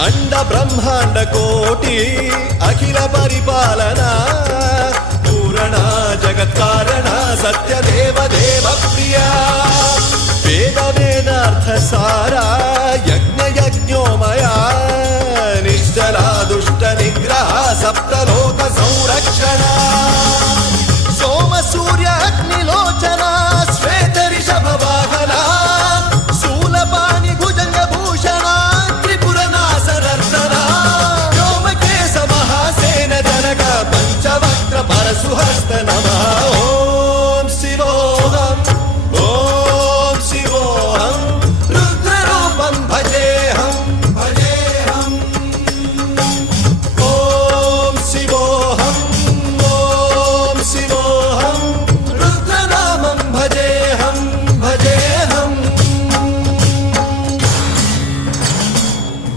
अंड ब्रह्मांड कोटि अखिल परिपालना पूरणा जगत्कारणा सत्यदेव देव प्रिया वेद वेदार्थ सारा यज्ञ यज्ञोमया निश्चला दुष्ट निग्रह सप्तलो